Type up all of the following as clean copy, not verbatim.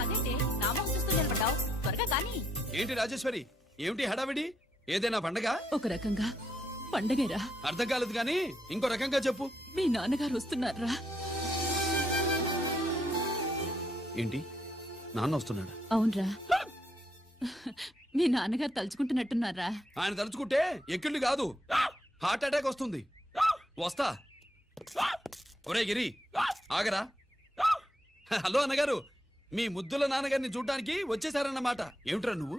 అదేంటి నామం చూస్తూ నిలబడ్డావు త్వరగా కానీ. ఏంటి రాజేశ్వరి, ఏమిటి హడావిడి? ఏదైనా పండగ? ఒక రకంగా పండగేరా. అర్థం కాలేదు గాని ఇంకో రకంగా చెప్పు. మీ నాన్నగారు వస్తున్నారా? ఏంటి, నాన్న వస్తున్నాడా? అవునరా, మీ నాన్నగారు తలుచుకుంటున్నట్టున్నారా? ఆయన తలుచుకుంటే ఎక్కిళ్ళు కాదు, హార్ట్ అటాక్ వస్తుంది. వస్తా. ఒరే గిరి, ఆగరా. హలో అన్నగారు, మీ ముద్దుల నాన్నగారిని చూడటానికి వచ్చేసారన్నమాట. ఏమిట్రా నువ్వు?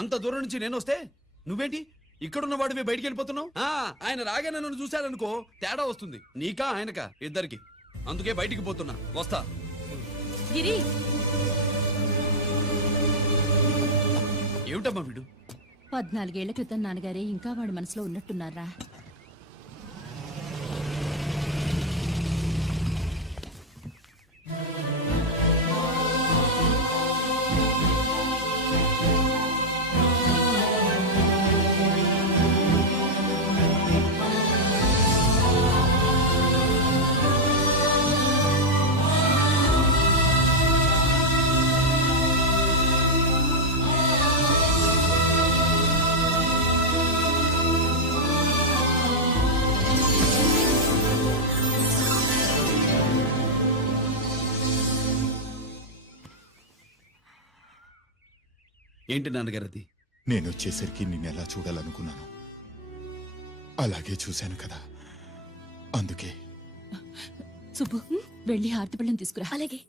అంత దూరం నుంచి నేను వస్తే నువ్వేంటి ఇక్కడున్న వాడివి బయటికి వెళ్ళిపోతున్నావు? ఆయన రాగానే నన్ను చూశారనుకో తేడా వస్తుంది, నీకా ఆయనకా ఇద్దరికి. అందుకే బయటికి పోతున్నా, వస్తా. గిరి, ఏమిటమ్మా వీడు? 14 ఏళ్ల క్రితం నాన్నగారే ఇంకా వాడి మనసులో ఉన్నట్టున్నారా? ఏంటి నాన్నగారు అది? నేను వచ్చేసరికి నిన్నెలా చూడాలనుకున్నాను అలాగే చూశాను కదా, అందుకే. సుబ్బు, వెళ్ళి హారతి పళ్ళని తీసుకురా. అలాగే.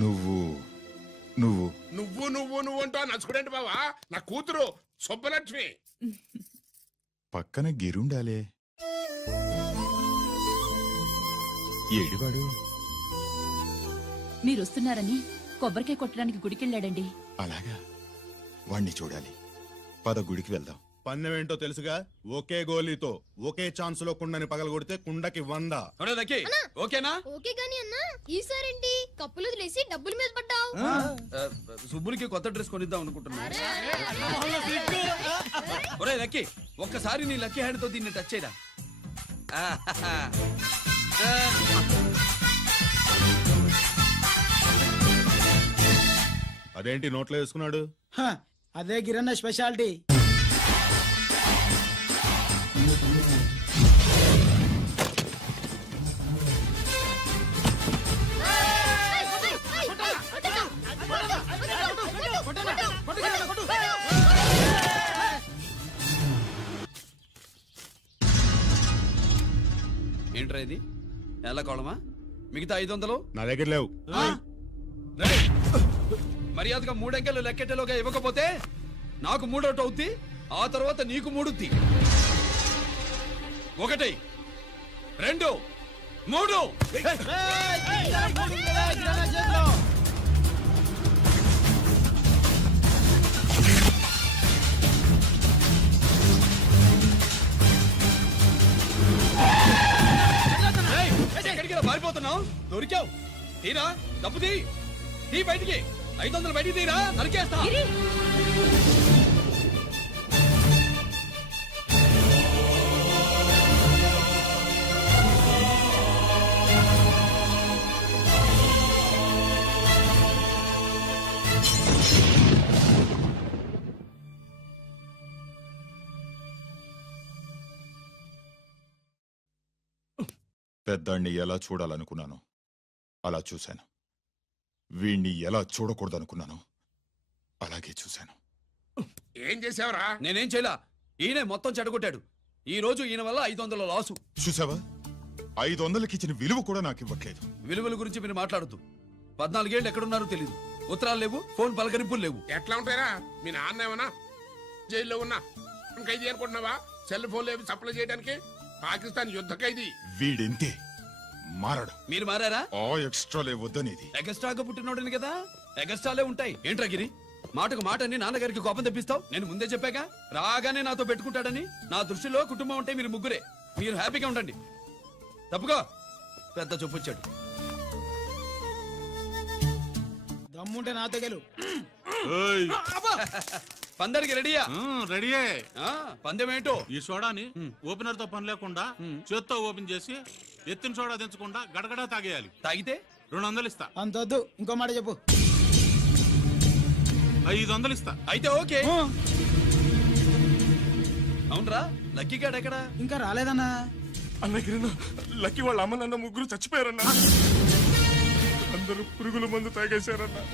నువ్వు నువ్వు నువ్వు నువ్వు నువ్వు అంటూ నచ్చుకోండి బావా. నా కూతురు సుబ్బలక్ష్మి. పక్కన గిరుండాలే. ఏడివాడు? మీరొస్తున్నారని కొబ్బరికాయ కొట్టడానికి గుడికెళ్ళాడండి. అలాగా, వాణ్ణి చూడాలి. పద, గుడికి వెళ్దాం. పందెమేంటో తెలుసుగా, ఒకే గోలీతో ఒకే ఛాన్స్ లో కుండని పగలగొడితే కుండకి 100. ఓకేనా? ఓకే గాని అన్నా, ఈసారేంటి కప్పులు వదిలేసి డబ్బుల మీద పడ్డావు? సుబ్బులకి కొత్త డ్రెస్ కొనిద్దాం అనుకుంటున్నా. ఒరే లక్కీ, ఒక్కసారి నీ లక్కీ హ్యాండ్ తో దీన్ని టచ్ చేయరా. అదేంటి నోట్లో వేసుకున్నాడు? అదే గిరన్న స్పెషాలిటీ. ఏంట్రా ఇది? ఎలా కోళమా? మిగతా 500 నా దగ్గర లేవు. మర్యాదగా 3 అంకెలు లెక్కెట్టలోగా ఇవ్వకపోతే నాకు 3 అవుద్ది, ఆ తర్వాత నీకు 3. 1 2 3. ఎక్కడికి పారిపోతున్నావు? దొరికావు. తీరా, డబ్బు తీ బయటికి. 500 బయటికి తీరా, నరికేస్తా. పెద్దాన్ని ఎలా చూడాలనుకున్నాను అలా చూశాను, వీణ్ణి ఎలా చూడకూడదనుకున్నాను అలాగే చూశాను. ఏం చేసావురా? నేనేం చేయలా, ఈయనే మొత్తం చెడగొట్టాడు. ఈ రోజు ఈయన వల్ల 500 లాసు. చూసావా, 500కి ఇచ్చిన విలువ కూడా నాకు ఇవ్వట్లేదు. విలువల గురించి మీరు మాట్లాడద్దు. 14 ఏళ్ళు ఎక్కడున్నారో తెలీదు. ఉత్తరాలు లేవు, ఫోన్ పలకరింపులు లేవు. ఎట్లా ఉంటారా? మీ నాన్న ఏమన్నా జైల్లో ఉన్నా ఖైదీ అనుకుంటున్నావా? సెల్ ఫోన్లు ఏవి సప్లై చేయడానికి పాకిస్తాన్ యుద్ధ ఖైదీ. వీడింతే మారడు. మీరు మారారా? ఆ ఎక్స్ట్రాలే వద్దనేది. ఎగస్ట్రాగా పుట్టినోడని కదా, ఎగస్ట్రాలే ఉంటాయి. ఏంట్రా గిరి, మాటకు మాట అని నాన్నగారికి కోపం తెప్పిస్తావు? నేను ముందే చెప్పాగా రాగానే నాతో పెట్టుకుంటాడని. నా దృష్టిలో కుటుంబం అంటే మీరు ముగ్గురే. మీరు హ్యాపీగా ఉండండి. తప్పుకో, పెద్ద చూపొచ్చాడు. దమ్ముంటే నాతో గెలు. పందరికి రెడీయా? రెడీయే. పందెం ఏంటో? ఈ సోడాని ఓపెనర్ తో పని లేకుండా చేత్తో ఓపెన్ చేసి ఎత్తిన సోడా దించకుండా గడగడా తాగేయాలి. తాగితే 200 ఇస్తా. అంతొద్దు, ఇంకో మాట చెప్పు. 500 ఇస్తా. అయితే ఓకే. అవునరా, లక్కీ గాడు ఎక్కడా? ఇంకా రాలేదన్నా. అన్నగిరిన లక్కీ వాళ్ళ అమ్మ నాన్న ముగ్గురు చచ్చిపోయారన్నా. అందరూ పురుగుల మందు తాగేశారన్నా.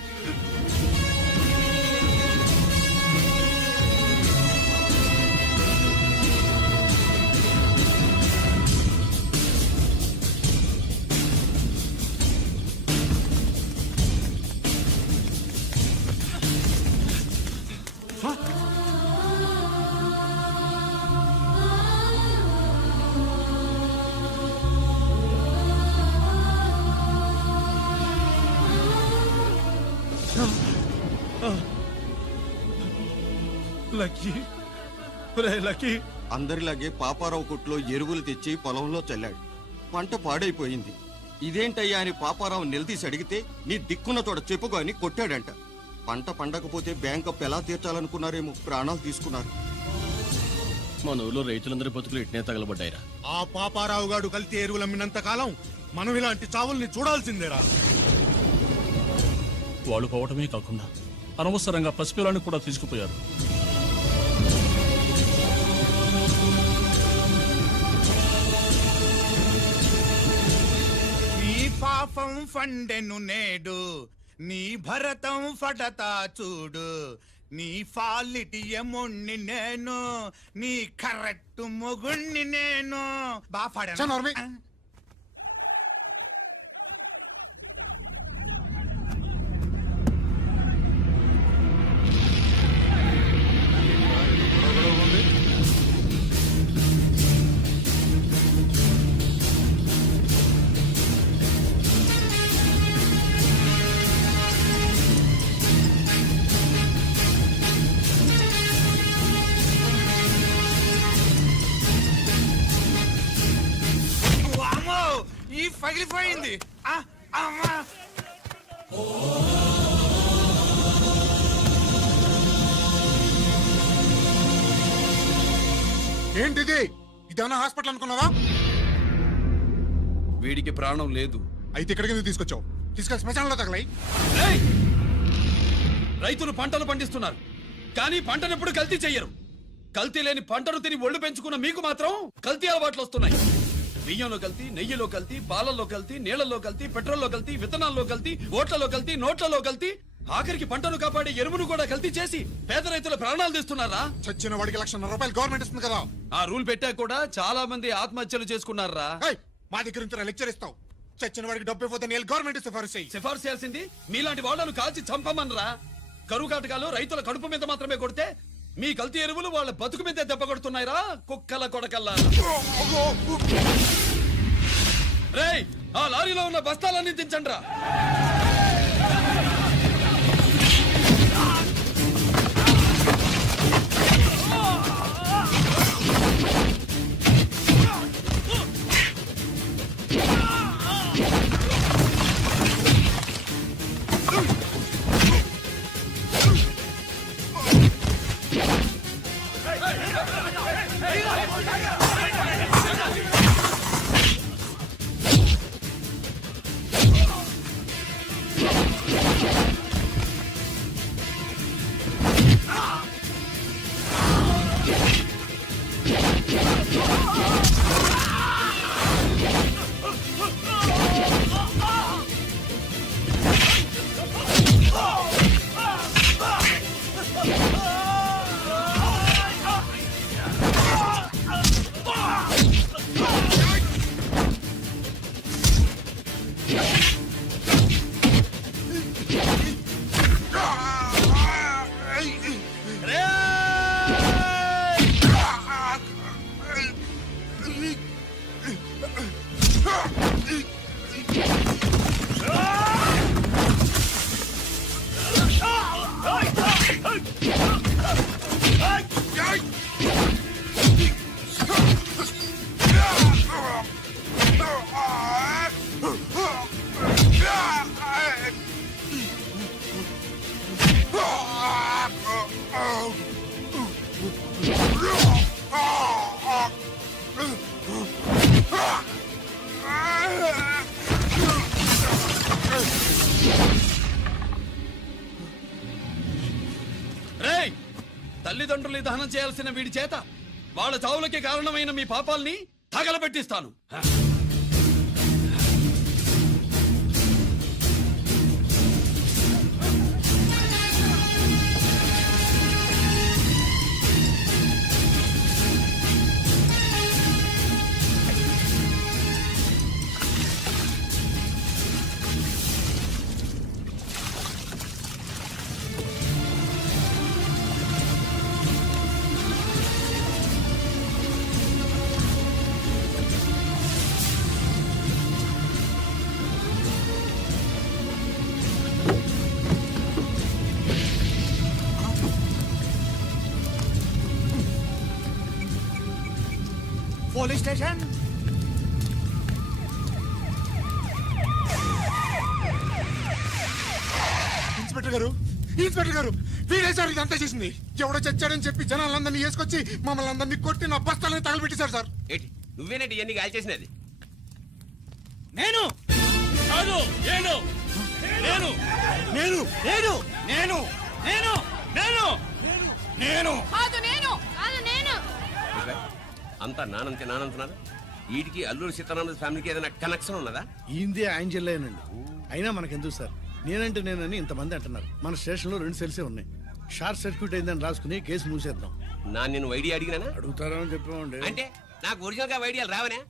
అందరిలాగే పాపారావు కొట్లో ఎరువులు తెచ్చి పొలంలో చల్లాడు. పంట పాడైపోయింది. ఇదేంటయ్యా అని పాపారావు నిలదీసి అడిగితే నీ దిక్కున్న తోడ చెప్పుకో అని కొట్టాడంట. పంట పండకపోతే బ్యాంక్ అప్పు ఎలా తీర్చాలనుకున్నారేమో ప్రాణాలు తీసుకున్నారు. మన ఊళ్ళో రైతులందరి బతుకులు ఇట్నే తగలబడ్డాయిరా. ఆ పాపారావు గాడు కల్తీ ఎరువులు అమ్మినంత కాలం మనం ఇలాంటి చావుల్ని చూడాల్సిందేరా. వాళ్ళు పోవటమే కాకుండా అనవసరంగా పసిపిల్లాన్ని కూడా తీసుకుపోయారు. నీ పాపం ఫండెను నేడు, నీ భరతం ఫడతా చూడు. నీ ఫాలిటి ఎముణ్ణి నేను, నీ కరెక్ట్ మొగుణ్ణి నేను. ఈ పగిలిపోయింది. ఏంటిది? ఇదేమన్నా హాస్పిటల్ అనుకున్నావా? వీడికి ప్రాణం లేదు. అయితే ఇక్కడికి ఎందుకు తీసుకొచ్చావు? తీసుకెళ్ళి శ్మశానంలో తగలై. ఏయ్! రైతులు పంటలు పండిస్తున్నారు, కానీ పంటనెప్పుడు కల్తీ చెయ్యరు. కల్తీ లేని పంటను తిని ఒళ్ళు పెంచుకున్న మీకు మాత్రం కల్తీ అలవాట్లు వస్తున్నాయి. బియ్యంలో కల్తీ, నెయ్యిలో కల్తీ, పాలల్లో కల్తీ, నీళ్లలో కల్తీ, పెట్రోల్లో కల్తీ, విత్తనాల్లో కల్తీ, ఓట్లలో కల్తీ, నోట్లలో కల్తీ, ఆఖరికి పంటను కాపాడే ఎరువును కూడా కల్తీ చేసి పేద రైతుల ప్రాణాలు తీస్తున్నారా? చచ్చిన వాడికి ₹1,00,000 గవర్నమెంట్ ఇస్తుంది కదా. ఆ రూల్ పెట్టా కూడా చాలా మంది ఆత్మహత్యలు చేసుకున్నారా? మా దగ్గర నుంచి లెక్చర్ ఇస్తావు. చచ్చిన వాడికి డబ్బు ఇవ్వద్దని గవర్నమెంట్ సిఫారసు సిఫార్సు చేయాల్సింది మీలాంటి వాళ్ళను కాల్చి చంపమనరా? కరువు కాటకాలు రైతుల కడుపు మీద మాత్రమే కొడితే మీ కల్తీ ఎరువులు వాళ్ళ బతుకు మీద దెబ్బ కొడుతున్నాయిరా కుక్కల కొడకల్లా. రేయ్, ఆ లారీలో ఉన్న బస్తాలన్నీ దించండ్రా. రేయ్, తల్లిదండ్రుల్ని దహనం చేయాల్సిన వీడి చేత వాళ్ళ చావులకి కారణమైన మీ పాపాల్ని తగలబెట్టిస్తాను. Police station. ఇన్స్పెక్టర్ గారు, ఇన్స్పెక్టర్ గారు, వీడే సార్ ఇదంతా చేసింది. ఎవడో చచ్చాడని చెప్పి జనాలందరినీ వేసుకొచ్చి మమ్మల్ని అందరినీ కొట్టి నా బస్తాలని తగలబెట్టేశారు సార్. ఏంటి నువ్వేనేటి ఇవన్నీ గాలి చేసినది? నేను కాదు, నేను నేను నేను నేను నేను నేను నేను నేను కాదు నేను కాదు నేను అంతా నానంటున్నారు. వీడికి అల్లూరి సీతారామరాజు ఫ్యామిలీకి ఏదైనా కనెక్షన్ ఉన్నదా? ఈంది ఆయన జిల్లానండి. అయినా మనకెందుకు సార్, నేనంటే నేనని ఇంతమంది అంటున్నారు. మన స్టేషన్ లో 2 సెల్సే ఉన్నాయి. షార్ట్ సర్క్యూట్ అయిందని రాసుకుని కేసు మూసేద్దాం. నేను ఐడియా అడిగినానా? అడుగుతారో అని చెప్పామండి. అంటే నాకు ఒరిజినల్ గా ఐడియాలు రావనే?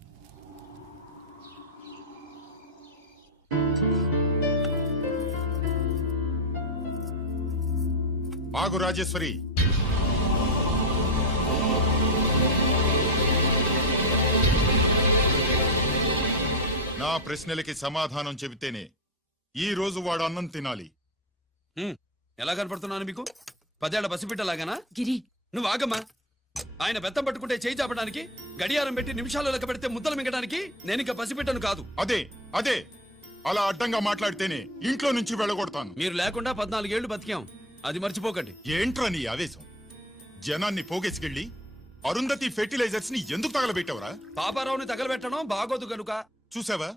ఆగు రాజేశ్వరి. నా ప్రశ్నలకి సమాధానం చెబితేనే ఈ రోజు వాడు అన్నం తినాలి. ఎలా కనపడుతున్నాను మీకు? 10 ఏళ్ల పసిబిడ్డలాగానా? గిరి, నువ్వు ఆగమ్మా. ఆయన బెత్తం పట్టుకుంటే చేయి చాపడానికి, గడియారం పెట్టి నిమిషాలు లెక్క పెడితే ముద్దలు మింగడానికి నేను ఇంకా పసిబిడ్డను కాదు. అదే అదే అలా అడ్డంగా మాట్లాడితేనే ఇంట్లో నుంచి వెళ్ళగొడతాను. మీరు లేకుండా 14 ఏళ్లు బతికాం, అది మర్చిపోకండి. ఏంట్రా నీ ఆవేశం? జనాన్ని పోగేసుకెళ్ళి అరుంధతి ఫెర్టిలైజర్స్ ని ఎందుకు తగలబెట్టావురా? పాపారావుని తగలబెట్టడం బాగోదు గనుక. చూసావా,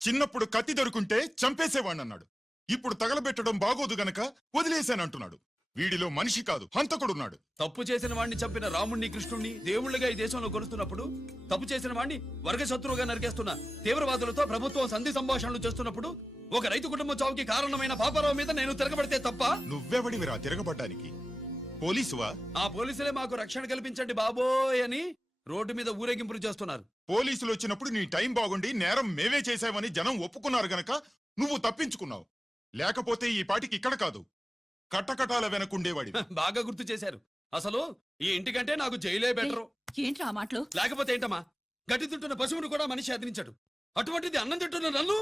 చిన్నప్పుడు కత్తి దొరుకుంటే చంపేసేవాణ్ణన్నాడు. ఇప్పుడు తగలబెట్టడం బాగోదు గనక వదిలేశానంటున్నాడు. వీడిలో మనిషి కాదు, హంతకుడున్నాడు. తప్పు చేసిన వాడిని చంపిన రాముణ్ణి, కృష్ణుణ్ణి దేవుళ్ళుగా ఈ దేశంలో కొలుస్తున్నప్పుడు, తప్పు చేసిన వాడిని వర్గశత్రువుగా నరికేస్తున్న తీవ్రవాదులతో ప్రభుత్వం సంధి సంభాషణలు చేస్తున్నప్పుడు, ఒక రైతు కుటుంబం చావుకి కారణమైన పాపారావు మీద నేను తిరగబడితే తప్ప? నువ్వెవడివిరా తిరగబడ్డానికి? పోలీసువా? ఆ పోలీసులే మాకు రక్షణ కల్పించండి బాబోయ్ అని రోడ్డు మీద ఊరేగింపులు చేస్తున్నారు. పోలీసులు వచ్చినప్పుడు నీ టైం బాగుండి నేరం మేమే చేశామని జనం ఒప్పుకున్నారు గనక నువ్వు తప్పించుకున్నావు. లేకపోతే ఈ పాటికి ఇక్కడ కాదు, కట్టకటాల వెనకుండేవాడి. బాగా గుర్తు చేశారు. అసలు ఈ ఇంటికంటే నాకు జైలే బెటరు. ఏంట్రా ఆ మాటలు? లేకపోతే ఏంటమ్మా, గడ్డి తింటున్న పశువును కూడా మనిషి అదిలించాడు. అటువంటిది అన్నం తింటున్న నన్ను?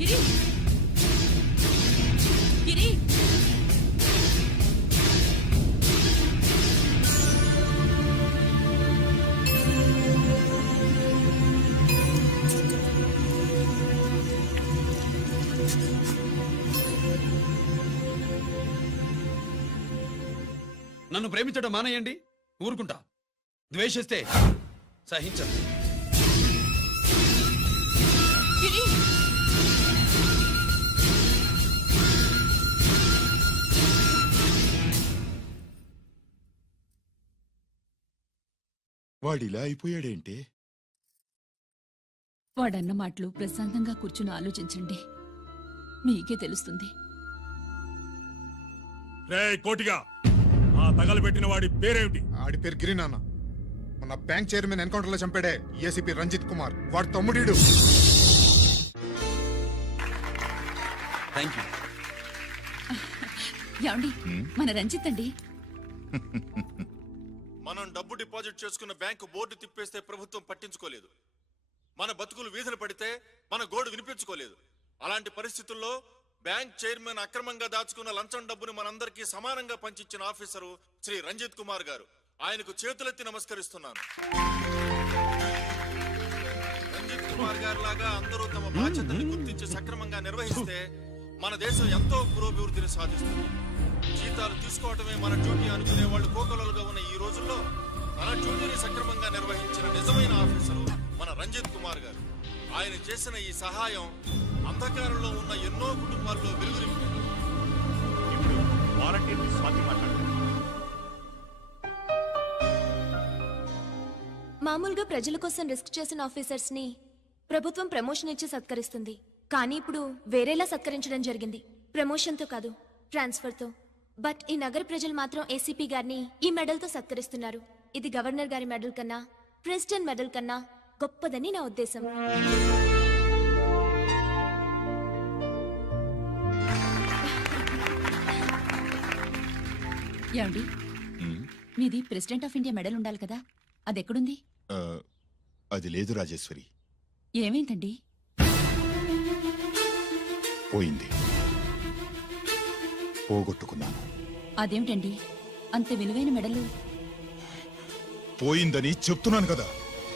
గిరి, గిరి, నన్ను ప్రేమించడం మానేయండి, ఊరుకుంటా. ద్వేషిస్తే సహించండి. గిరి. వాడిలా అయిపోయాడేంటే? వాడన్న మాటలు ప్రశాంతంగా కూర్చుని ఆలోచించండి, మీకే తెలుస్తుంది. రే కోటిగా, ఆ తగలబెట్టిన వాడి పేరేమిటి? ఆడి పేరు గిరి నాన్న. మన బ్యాంక్ చైర్మన్ ఎన్కౌంటర్ లో చంపాడే ఏసీపీ రంజిత్ కుమార్, వాడి తమ్ముడీడు. Thank you. ఏమండి, మన రంజిత్ అండి. మనం డబ్బు డిపాజిట్ చేసుకున్న బ్యాంకు బోర్డు తిప్పేస్తే ప్రభుత్వం పట్టించుకోలేదు. మన బతుకులు వీధులు పడితే మన గోడు వినిపించుకోలేదు. అలాంటి పరిస్థితుల్లో బ్యాంక్ చైర్మన్ అక్రమంగా దాచుకున్న లంచం డబ్బుని మనందరికీ సమానంగా పంచిచ్చిన ఆఫీసరు శ్రీ రంజిత్ కుమార్ గారు. ఆయనకు చేతులెత్తి నమస్కరిస్తున్నాను. రంజిత్ కుమార్ గారి లాగా అందరూ తమ బాధ్యతను గుర్తించి సక్రమంగా నిర్వహిస్తే మన దేశం ఎంతో పురోభివృద్ధిని సాధిస్తుంది. జీతాలు తీసుకోవటమే మన డ్యూటీ అనుకునే వాళ్ళు కోకొలలుగా ఉన్న ఈ రోజుల్లో తన డ్యూటీని సక్రమంగా నిర్వహించిన నిజమైన ఆఫీసరు మన రంజిత్ కుమార్ గారు. ఆయన చేసిన ఈ సహాయం అంధకారంలో ఉన్న ఎన్నో కుటుంబాల్లో వెలుగు నింపింది. ఇప్పుడు వాలంటీర్ స్వాతి మాట్లాడారు. మామూలుగా ప్రజల కోసం రిస్క్ చేసిన ఆఫీసర్స్ ని ప్రభుత్వం ప్రమోషన్ ఇచ్చి సత్కరిస్తుంది. కానీ ఇప్పుడు వేరేలా సత్కరించడం జరిగింది. ప్రమోషన్ తో కాదు, ట్రాన్స్ఫర్ తో. బట్ ఈ నగర ప్రజలు మాత్రం ఏసీపీ గారిని ఈ మెడల్ తో సత్కరిస్తున్నారు. ఇది గవర్నర్ గారి మెడల్ కన్నా, ప్రెసిడెంట్ మెడల్ కన్నా గొప్పదని నా ఉద్దేశం. ఏమండి, మీది ప్రెసిడెంట్ ఆఫ్ ఇండియా మెడల్ ఉండాలి కదా, అది ఎక్కడుంది? అది లేదు రాజేశ్వరి, ఏమైందండి? పోయింది, పోగొట్టుకున్నాను. అదేమిటండి అంత విలువైన మెడలు? పోయిందని చెప్తున్నాను కదా,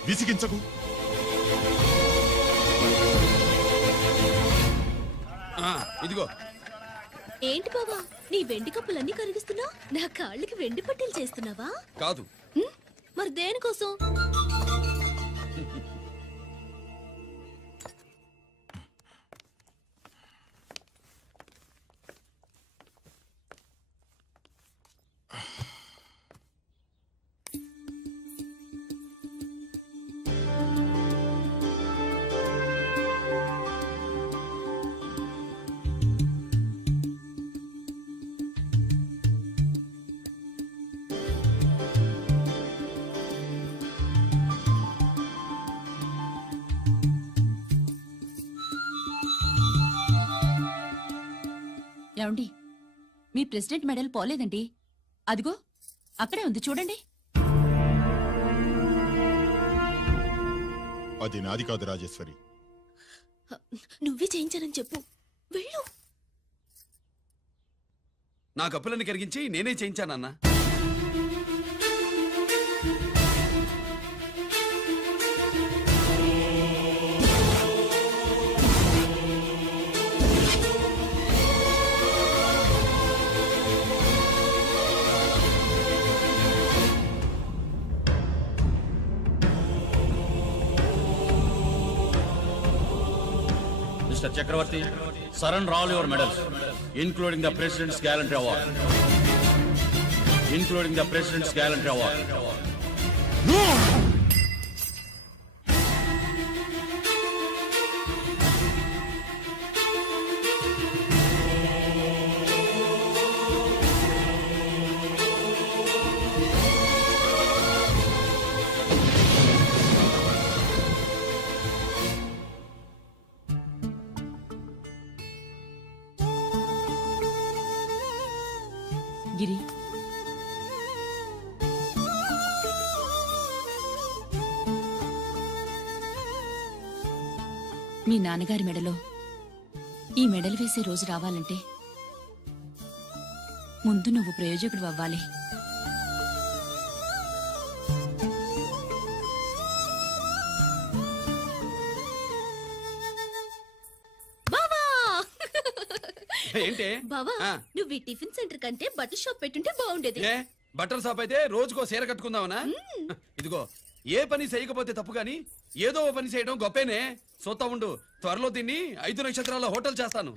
విసిగించకు. ఇదిగో. ఏంటి బాబా, నీ వెండి కప్పులన్నీ కరిగిస్తున్నావు? నా కాళ్ళకి వెండి పట్టీలు చేస్తున్నావా? కాదు. మరి దేనికోసం? ఏమండి, మీ ప్రెసిడెంట్ మెడల్ పోలేదండి. అదిగో అక్కడే ఉంది, చూడండి. అది నాది కాదు రాజేశ్వరి. నువ్వే చేయించానని చెప్పు, వెళ్ళు. నా కప్పులన్నీ కరిగించి నేనే చేయించానన్నా. Mr. Chakravarti, surrender all your medals, including the President's Gallantry Award. Including the President's Gallantry Award. గిరి, మీ నాన్నగారి మెడలో ఈ మెడల్ వేసే రోజు రావాలంటే ముందు నువ్వు ప్రయోజకుడు అవ్వాలి. ఏంటి? బావా, ఆ. నువ్వు ఈ టిఫిన్ సెంటర్ కంటే బట్టల షాప్ పెట్టుంటే బాగుండేది. ఏ బట్టల షాప్ అయితే రోజుకో చీర కట్టుకుందామనా? ఇదిగో, ఏ పని చేయకపోతే తప్పు గాని ఏదో ఓ పని చేయడం గొప్పేనే. చూస్తా ఉండు, త్వరలో దీన్ని 5 నక్షత్రాల హోటల్ చేస్తాను.